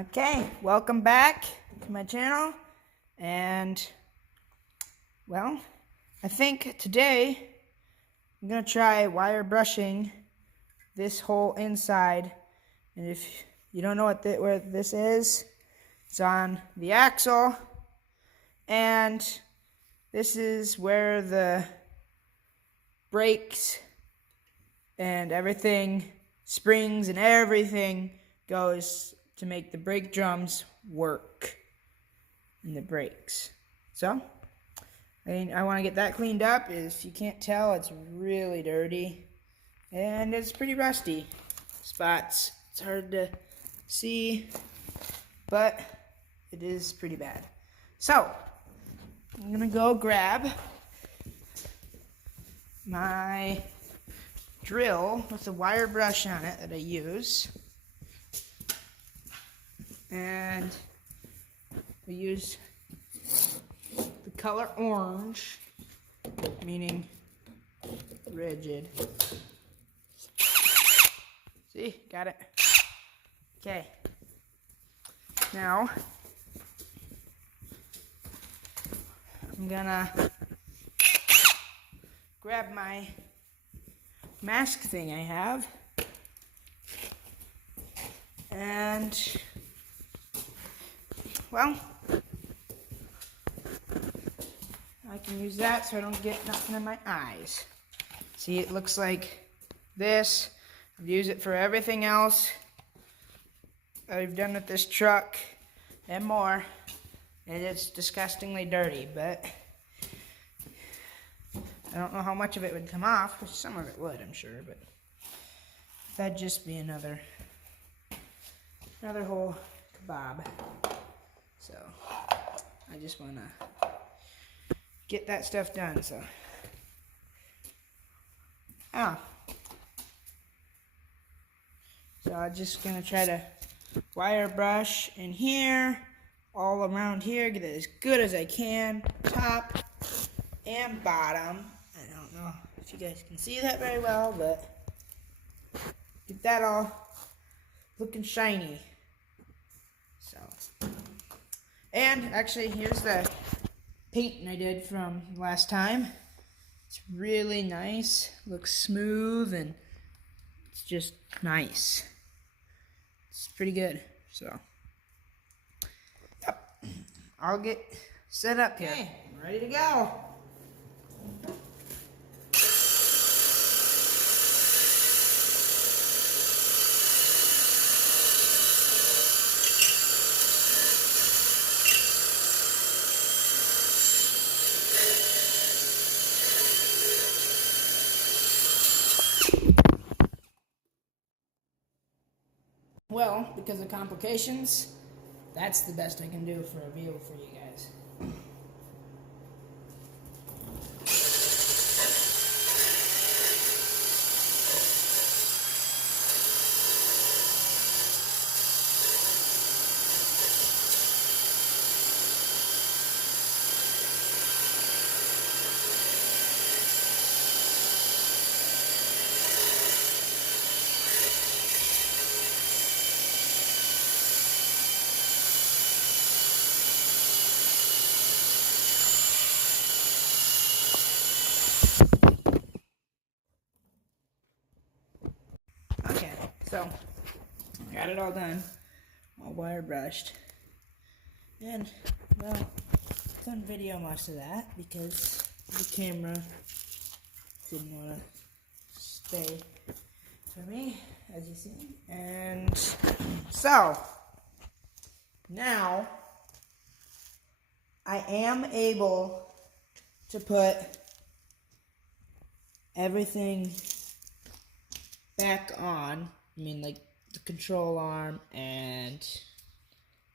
Okay, welcome back to my channel, and well, I think today I'm gonna try wire brushing this whole inside. And if you don't know where this is, it's on the axle, and this is where the brakes and everything, springs and everything goes to make the brake drums work and the brakes. So, I want to get that cleaned up. If you can't tell, it's really dirty and it's pretty rusty spots. It's hard to see, but it is pretty bad. So, I'm gonna go grab my drill with the wire brush on it that I use. And we use the color orange, meaning rigid. See, got it? Okay. Now, I'm gonna grab my mask thing I have, and well, I can use that so I don't get nothing in my eyes. See, it looks like this. I've used it for everything else I've done with this truck and more, and it's disgustingly dirty, but I don't know how much of it would come off. Some of it would, I'm sure, but that'd just be another whole kebab. So, I just want to get that stuff done, so. So I'm just going to try to wire brush in here, all around here, get it as good as I can, top and bottom. I don't know if you guys can see that very well, but get that all looking shiny. So. And actually, here's the painting I did from last time. It's really nice, looks smooth, and it's just nice. It's pretty good, so. Yep, I'll get set up here. Okay, I'm ready to go. Well, because of complications, that's the best I can do for a view for you guys. Okay, so got it all done, all wire brushed, and well, couldn't video much of that because the camera didn't want to stay for me, as you see. And so now I am able to put everything back on. I mean, like the control arm and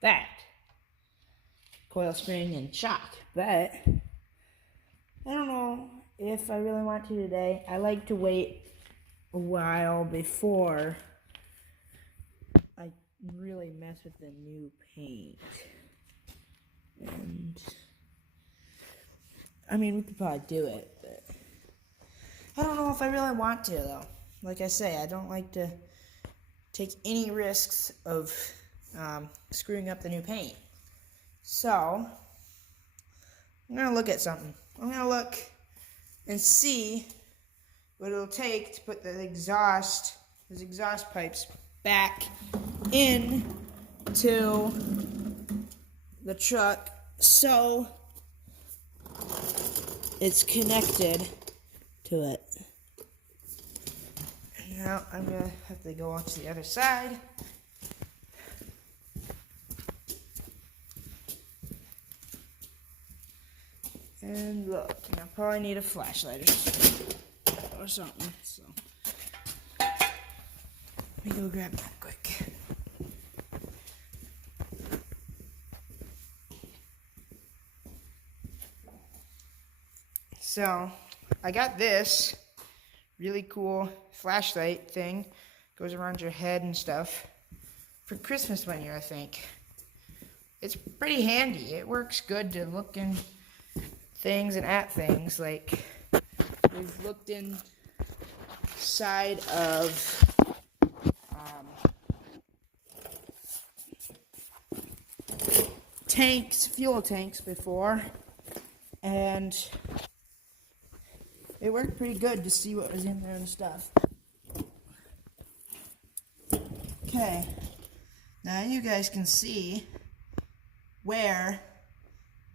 that coil spring and shock, but I don't know if I really want to today. I like to wait a while before I really mess with the new paint. And I mean, we could probably do it, but I don't know if I really want to, though. Like I say, I don't like to take any risks of screwing up the new paint. So, I'm going to look at something. I'm going to look and see what it'll take to put those exhaust pipes back into the truck so it's connected to it. And now I'm going to have to go on to the other side. And look, I'll probably need a flashlight or something, so let me go grab that quick. So, I got this really cool flashlight thing, goes around your head and stuff, for Christmas one year, I think. It's pretty handy. It works good to look in things and at things. Like, we've looked inside of fuel tanks before, and it worked pretty good to see what was in there and stuff. Okay, now you guys can see where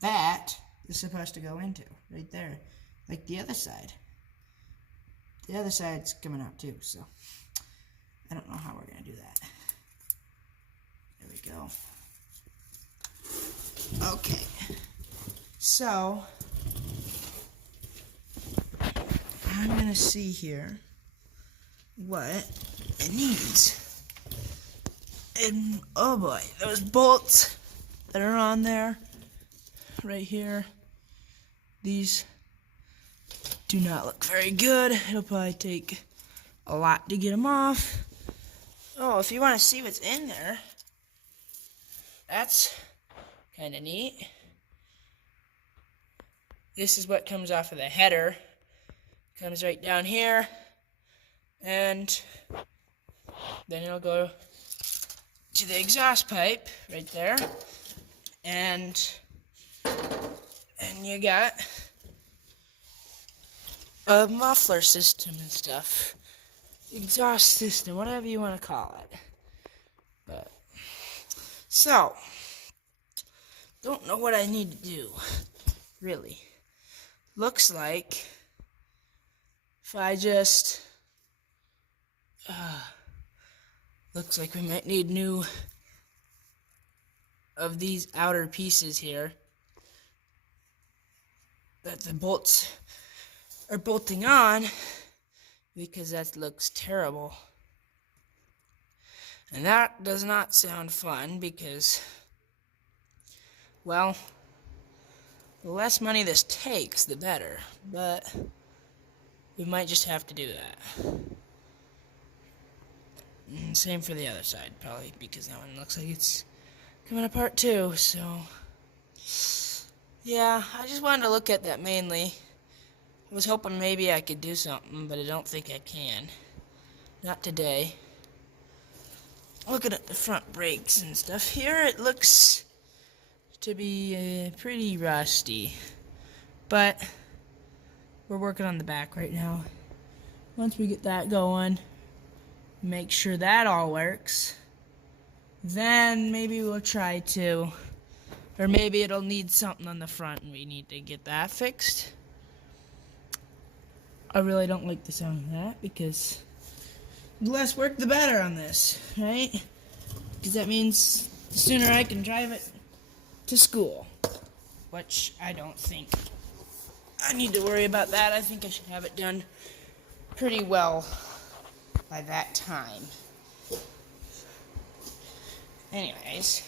that is supposed to go into, right there, like the other side. The other side's coming out too, so I don't know how we're gonna do that. There we go. Okay, so I'm gonna see here what it needs. And oh boy, those bolts that are on there right here, these do not look very good. It'll probably take a lot to get them off. Oh, if you want to see what's in there, that's kind of neat. This is what comes off of the header. Comes right down here, and then it'll go to the exhaust pipe right there, and you got a muffler system and stuff, exhaust system, whatever you want to call it. But so, don't know what I need to do, really. Looks like if I just looks like we might need new of these outer pieces here that the bolts are bolting on, because that looks terrible. And that does not sound fun, because, well, the less money this takes, the better. But we might just have to do that. And same for the other side, probably, because that one looks like it's coming apart too, so yeah, I just wanted to look at that mainly. I was hoping maybe I could do something, but I don't think I can. Not today. Looking at the front brakes and stuff here, it looks to be pretty rusty. But we're working on the back right now. Once we get that going, make sure that all works, then maybe we'll try to, or maybe it'll need something on the front and we need to get that fixed. I really don't like the sound of that, because the less work the better on this, right? Because that means the sooner I can drive it to school, which I don't think I need to worry about that. I think I should have it done pretty well by that time. Anyways,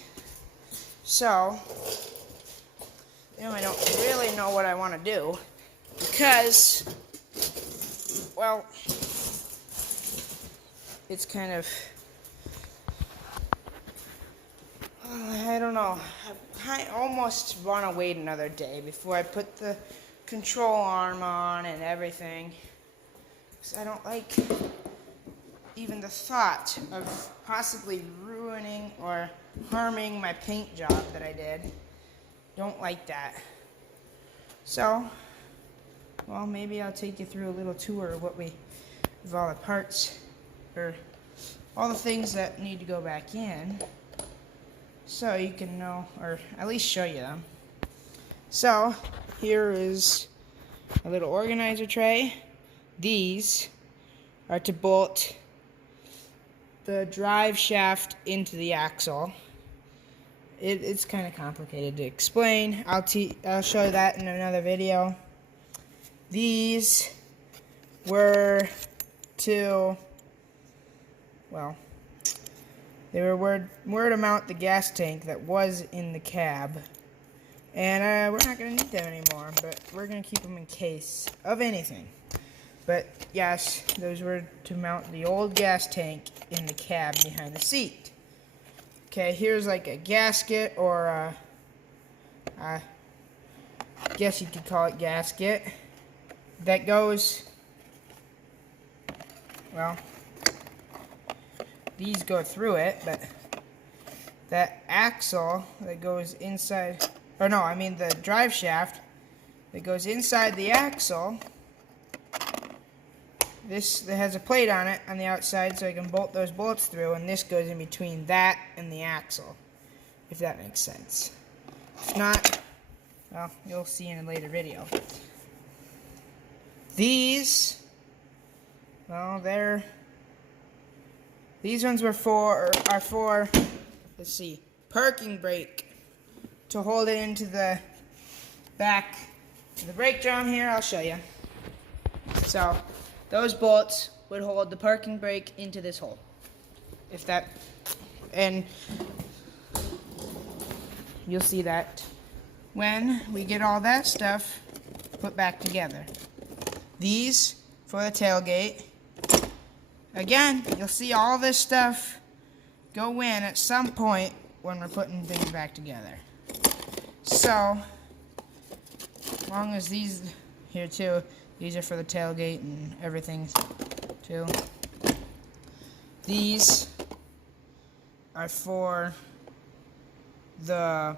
so, I don't really know what I want to do, because, well, it's kind of, I don't know, I almost want to wait another day before I put the control arm on and everything, because I don't like even the thought of possibly ruining or harming my paint job that I did. Don't like that. So, well, maybe I'll take you through a little tour of of all the parts, or all the things that need to go back in, so you can know, or at least show you them. So, here is a little organizer tray. These are to bolt the drive shaft into the axle. It's kind of complicated to explain. I'll show that in another video. These were to, well, they were to mount the gas tank that was in the cab. And we're not going to need them anymore, but we're going to keep them in case of anything. But yes, those were to mount the old gas tank in the cab behind the seat. Okay, here's like a gasket, or I guess you could call it gasket, that goes, well, these go through it, but that axle that goes inside, or no, I mean the drive shaft that goes inside the axle, that has a plate on it on the outside so I can bolt those bolts through, and this goes in between that and the axle, if that makes sense. If not, well, you'll see in a later video. These, well, these ones are for, let's see, parking brake, to hold it into the back of the brake drum here. I'll show you. So, those bolts would hold the parking brake into this hole. If that, and you'll see that when we get all that stuff put back together. These for the tailgate. Again, you'll see all this stuff go in at some point when we're putting things back together. So, as long as these here too, these are for the tailgate and everything too. These are for the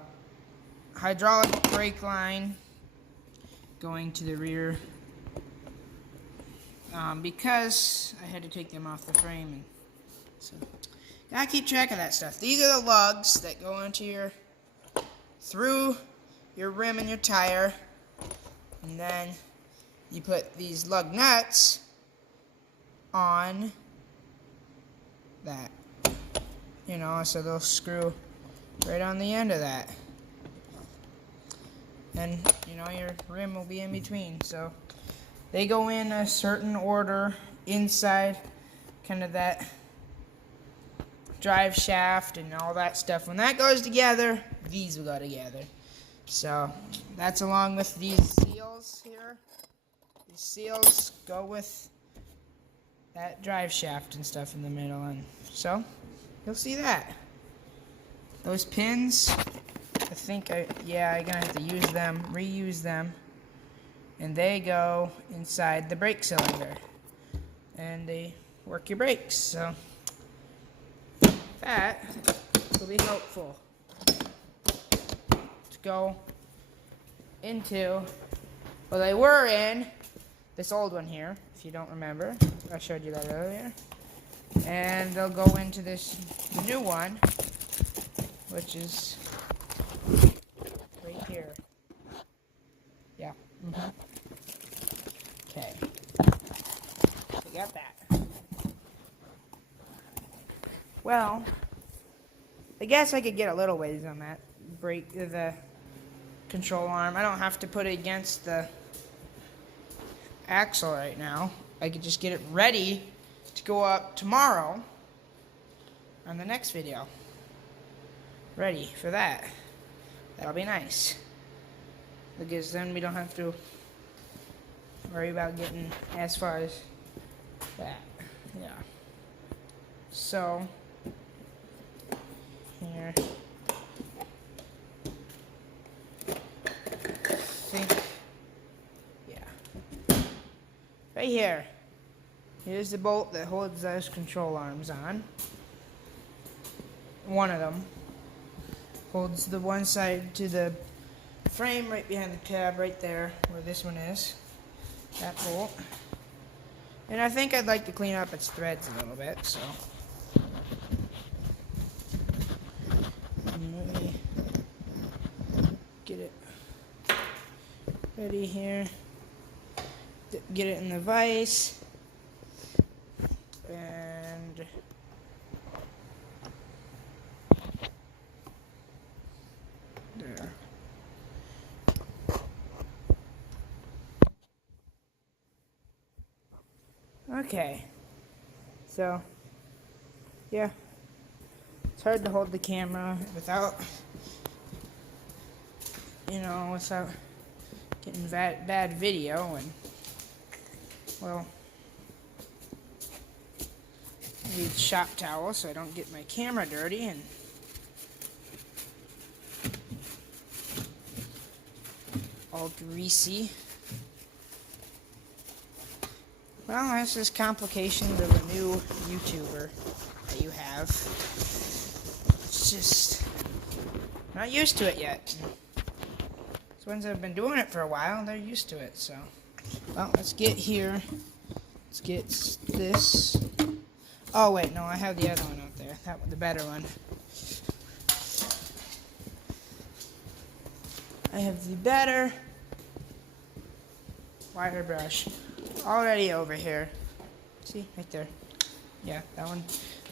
hydraulic brake line going to the rear, because I had to take them off the frame, and so gotta keep track of that stuff. These are the lugs that go into through your rim and your tire, and then you put these lug nuts on that, so they'll screw right on the end of that. And, your rim will be in between. So they go in a certain order inside kind of that drive shaft and all that stuff. When that goes together, these will go together. So that's along with these seals here. These seals go with that drive shaft and stuff in the middle, and so you'll see that. Those pins, I think I'm gonna have to reuse them, and they go inside the brake cylinder, and they work your brakes. So that will be helpful to go into. Well, they were in this old one here, if you don't remember. I showed you that earlier. And they'll go into this new one, which is right here. Yeah. Okay. We got that. Well, I guess I could get a little ways on that brake, the control arm. I don't have to put it against the axle right now. I could just get it ready to go up tomorrow on the next video. Ready for that. That'll be nice, because then we don't have to worry about getting as far as that. Yeah. So here, right here. Here's the bolt that holds those control arms on. one of them holds the one side to the frame right behind the cab right there where this one is, that bolt. And I think I'd like to clean up its threads a little bit, so let me get it ready here, get it in the vise, and there. Okay, so yeah, it's hard to hold the camera without, without getting bad video, and well, I need shop towel so I don't get my camera dirty and all greasy. Well, that's just complications of a new YouTuber that you have. It's just not used to it yet. Those ones that have been doing it for a while, they're used to it, so. Well, let's get here. Let's get this. Oh, wait, no, I have the other one up there. That one, the better one. I have the better wire brush already over here. See, right there. Yeah, that one.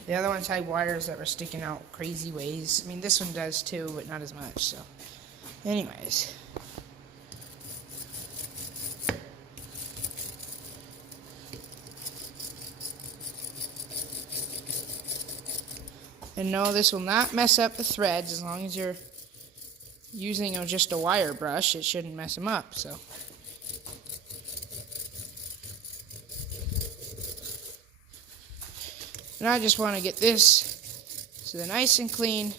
The other ones had wires that were sticking out crazy ways. I mean, this one does too, but not as much, so. Anyways. And no, this will not mess up the threads as long as you're using just a wire brush. It shouldn't mess them up, so. And I just want to get this so they're nice and clean.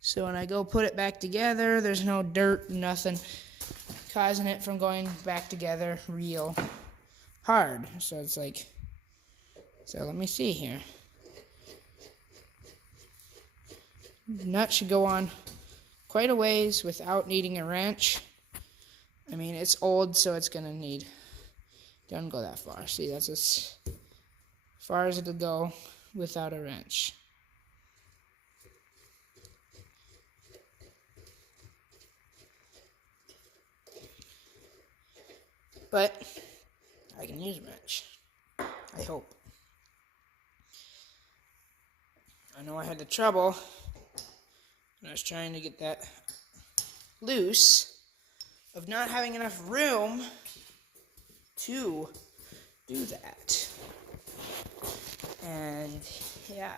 So when I go put it back together, there's no dirt, nothing causing it from going back together real hard. So it's like, so let me see here. Nut should go on quite a ways without needing a wrench. I mean, it's old, so it's going to need, doesn't go that far. See, that's as far as it'll go without a wrench. But I can use a wrench, I hope. I know I had the trouble when I was trying to get that loose of not having enough room to do that. And yeah,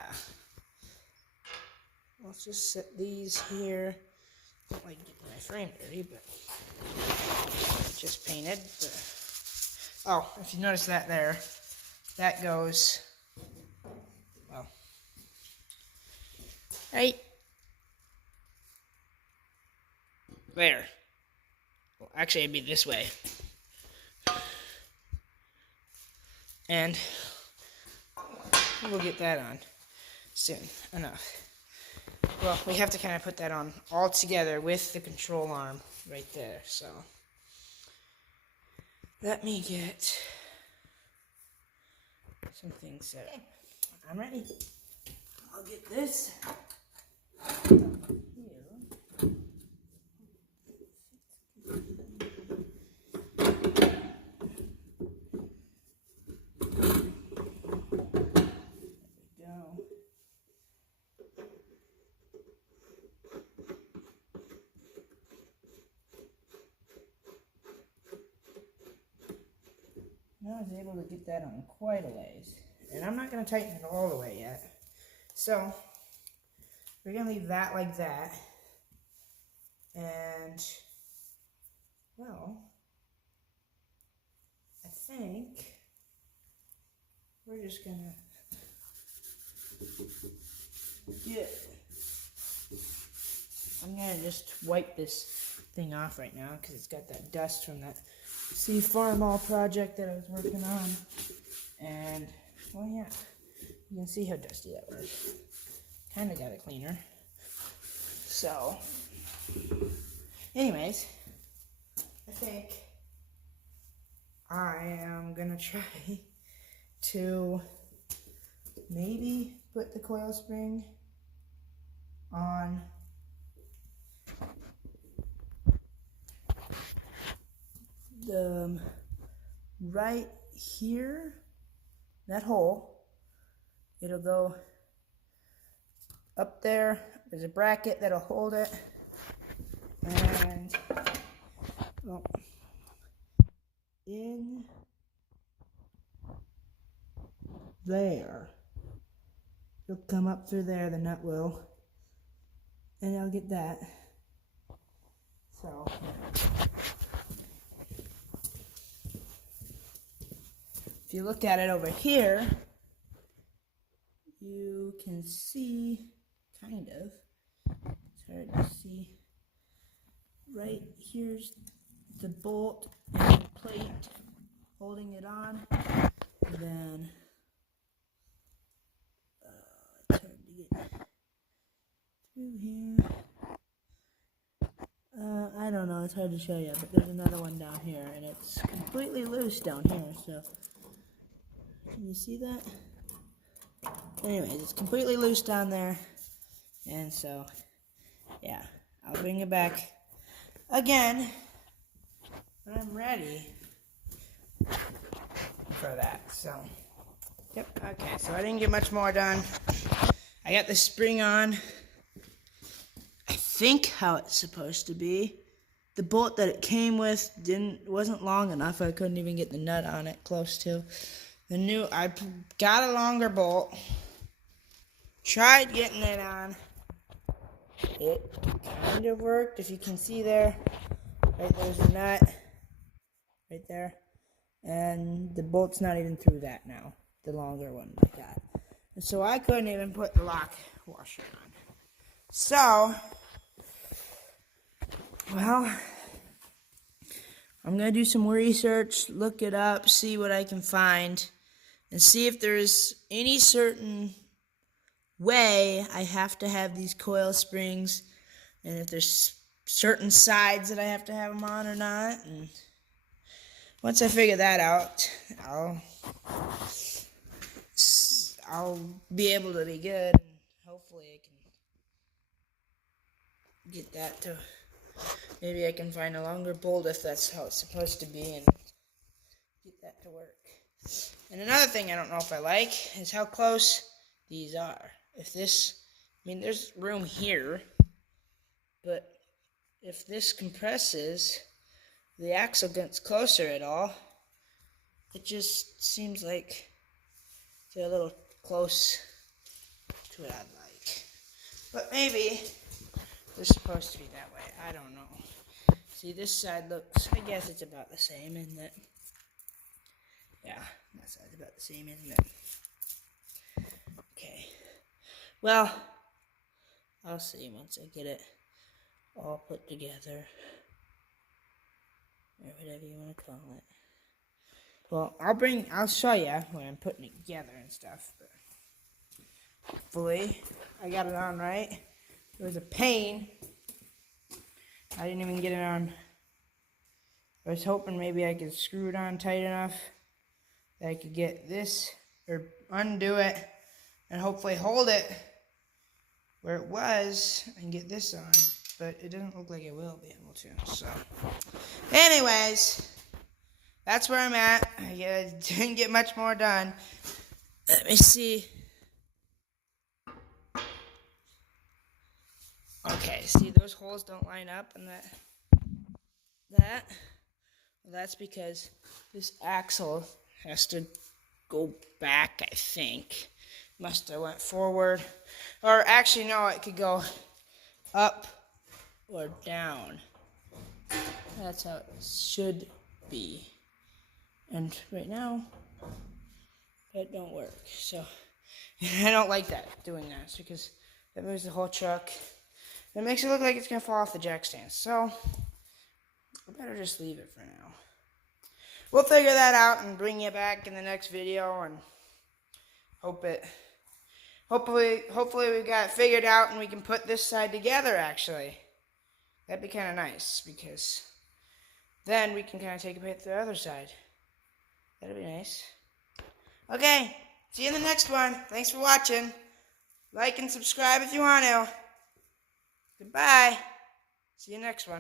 let's just set these here. Don't like getting my frame dirty, but just painted. But, oh, if you notice that there, that goes, well, right there. Well, actually, it'd be this way. And we'll get that on soon enough. Well, we have to kind of put that on all together with the control arm right there. So let me get some things set. Okay. I'm ready. I'll get this here. I was able to get that on quite a ways. And I'm not going to tighten it all the way yet. So, we're going to leave that like that. And, well, I think we're just going to get, I'm going to just wipe this thing off right now because it's got that dust from that Farm All project that I was working on. And, well, yeah, you can see how dusty that was. Kind of got it cleaner. So, anyways, I think I am gonna try to maybe put the coil spring on the right here, that hole. It'll go up there. There's a bracket that'll hold it, and well, in there, it'll come up through there, the nut will, and I'll get that. So if you look at it over here, you can see, kind of, it's hard to see, right here's the bolt and the plate holding it on, and then it's hard to get through here. I don't know, it's hard to show you, but there's another one down here, and it's completely loose down here, so can you see that? Anyways, it's completely loose down there, and so, yeah, I'll bring it back again when I'm ready for that. So, yep, okay, so I didn't get much more done. I got the spring on, I think how it's supposed to be. The bolt that it came with wasn't long enough. I couldn't even get the nut on it close to. I got a longer bolt. Tried getting it on. It kind of worked. If you can see there, right there's the nut, right there, and the bolt's not even through that now. The longer one I got, and so I couldn't even put the lock washer on. So, well, I'm gonna do some research, look it up, see what I can find, and see if there's any certain way I have to have these coil springs, and if there's certain sides that I have to have them on or not. And once I figure that out, I'll be able to be good, and hopefully I can get that to, maybe I can find a longer bolt if that's how it's supposed to be, and get that to work. And another thing I don't know if I like is how close these are. If this, I mean, there's room here, but if this compresses, the axle gets closer at all, it just seems like they're a little close to what I'd like. But maybe they're supposed to be that way. I don't know. See, this side looks, I guess it's about the same, isn't it? Yeah, that side's about the same, isn't it? Okay. Well, I'll see once I get it all put together, or whatever you want to call it. Well, I'll show you when I'm putting it together and stuff, but hopefully I got it on right. It was a pain. I didn't even get it on. I was hoping maybe I could screw it on tight enough that I could get this, or undo it, and hopefully hold it where it was and get this on, but it doesn't look like it will be able to. So, anyways, that's where I'm at. I didn't get much more done. Let me see. Okay, see, those holes don't line up, and that. Well, that's because this axle has to go back, I think. Must have went forward. Or actually, no, it could go up or down. That's how it should be. And right now, that don't work. So, I don't like that, doing that, because that moves the whole truck. It makes it look like it's going to fall off the jack stand. So, I better just leave it for now. We'll figure that out and bring you back in the next video, and hope hopefully we got it figured out and we can put this side together, actually. That'd be kind of nice, because then we can kind of take a bit to the other side. That'd be nice. Okay, see you in the next one. Thanks for watching. Like and subscribe if you want to. Goodbye. See you next one.